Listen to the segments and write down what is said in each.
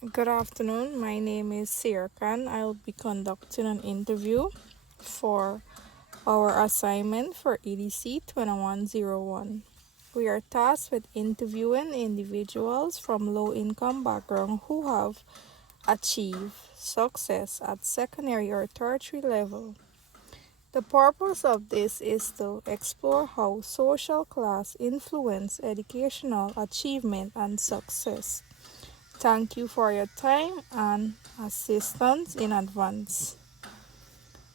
Good afternoon. My name is Sarah Khan. I'll be conducting an interview for our assignment for EDC 2101. We are tasked with interviewing individuals from low income background who have achieved success at secondary or tertiary level. The purpose of this is to explore how social class influence educational achievement and success. Thank you for your time and assistance in advance.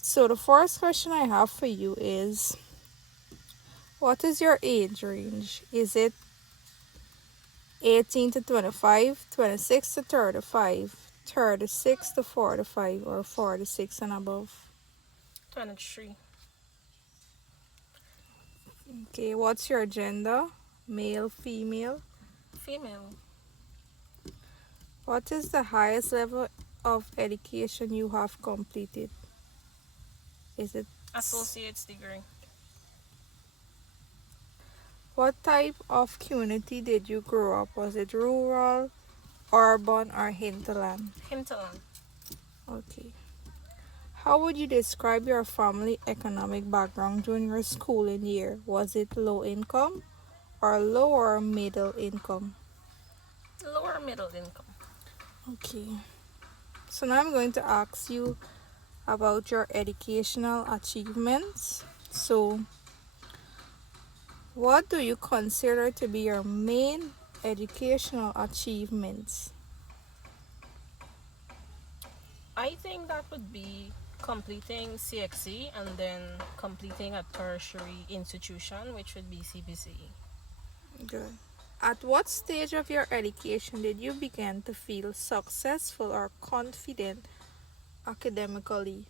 So, the first question I have for you is, what is your age range? Is it 18 to 25, 26 to 35, 36 to 45, or 46 and above? 23. Okay, what's your gender? Male, female? Female. What is the highest level of education you have completed? Is it Associate's degree. What type of community did you grow up? Was it rural, urban, or hinterland? Hinterland. Okay. How would you describe your family economic background during your schooling year? Was it low income or lower middle income? Lower middle income. Okay. So now I'm going to ask you about your educational achievements. So, what do you consider to be your main educational achievements? I think that would be completing CXC and then completing a tertiary institution, which would be CBC. Good. At what stage of your education did you begin to feel successful or confident academically?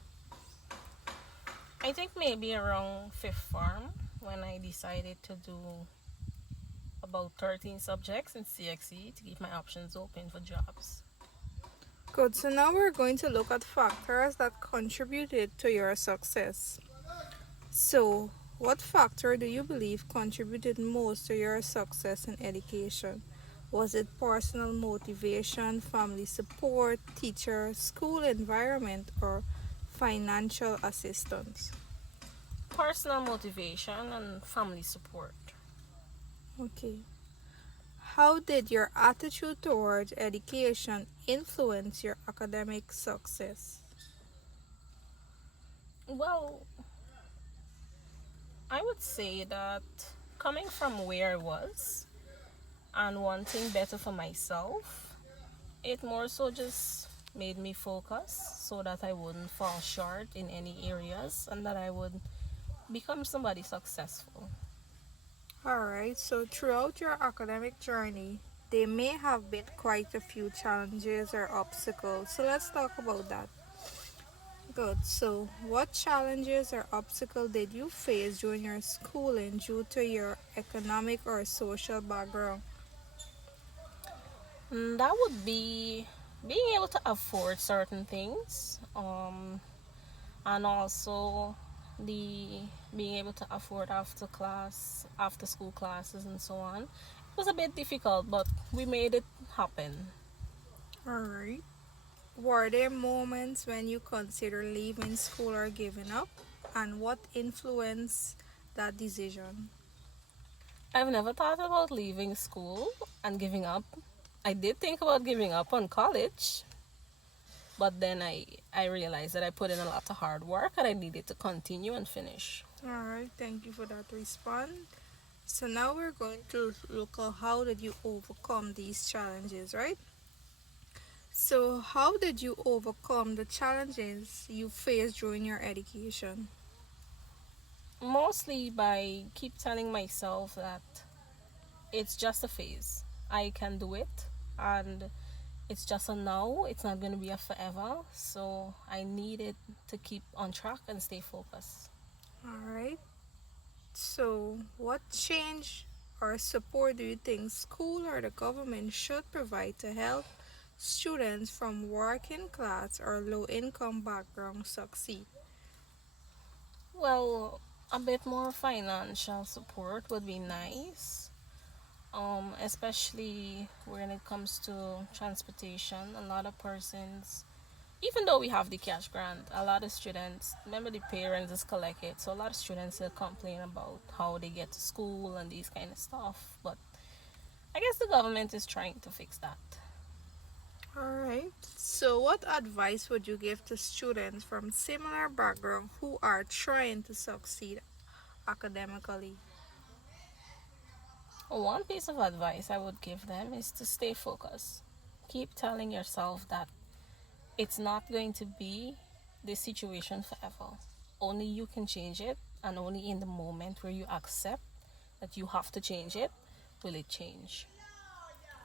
I think maybe around fifth form when I decided to do about 13 subjects in CXC to keep my options open for jobs. Good. So now we're going to look at factors that contributed to your success. So, what factor do you believe contributed most to your success in education? Was it personal motivation, family support, teacher, school environment, or financial assistance? Personal motivation and family support. Okay. How did your attitude towards education influence your academic success? Well, I would say that coming from where I was and wanting better for myself, it more so just made me focus so that I wouldn't fall short in any areas and that I would become somebody successful. Alright, so throughout your academic journey, there may have been quite a few challenges or obstacles. So let's talk about that. Good. So, what challenges or obstacles did you face during your schooling due to your economic or social background? That would be being able to afford certain things, and also the being able to afford after school classes and so on. It was a bit difficult, but we made it happen. Alright. Were there moments when you consider leaving school or giving up? And what influenced that decision? I've never thought about leaving school and giving up. I did think about giving up on college, but then I realized that I put in a lot of hard work and I needed to continue and finish. Alright, thank you for that response. So now we're going to look at how did you overcome these challenges, right? So how did you overcome the challenges you faced during your education? Mostly by keep telling myself that it's just a phase. I can do it and it's just a now. It's not going to be a forever. So I needed to keep on track and stay focused. Alright. So what change or support do you think school or the government should provide to help students from working class or low income backgrounds succeed? Well, a bit more financial support would be nice. Especially when it comes to transportation. A lot of persons, even though we have the cash grant, a lot of students, remember the parents just collect it, so a lot of students will complain about how they get to school and these kind of stuff. But I guess the government is trying to fix that. Alright. So, what advice would you give to students from similar background who are trying to succeed academically? One piece of advice I would give them is to stay focused. Keep telling yourself that it's not going to be this situation forever. Only you can change it, and only in the moment where you accept that you have to change it will it change.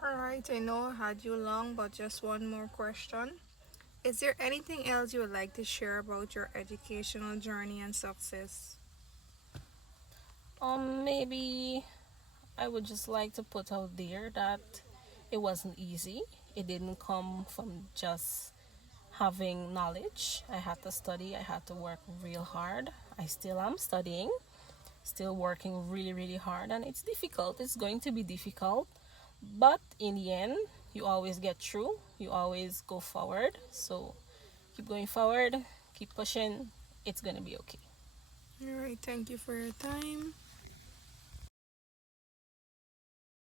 Alright, I know I had you long, but just one more question. Is there anything else you would like to share about your educational journey and success? Maybe I would just like to put out there that it wasn't easy. It didn't come from just having knowledge. I had to study, I had to work real hard. I still am studying, still working really, really hard, and it's difficult. It's going to be difficult, but in the end, you always get through, you always go forward. So keep going forward, keep pushing, it's going to be okay. Alright, thank you for your time.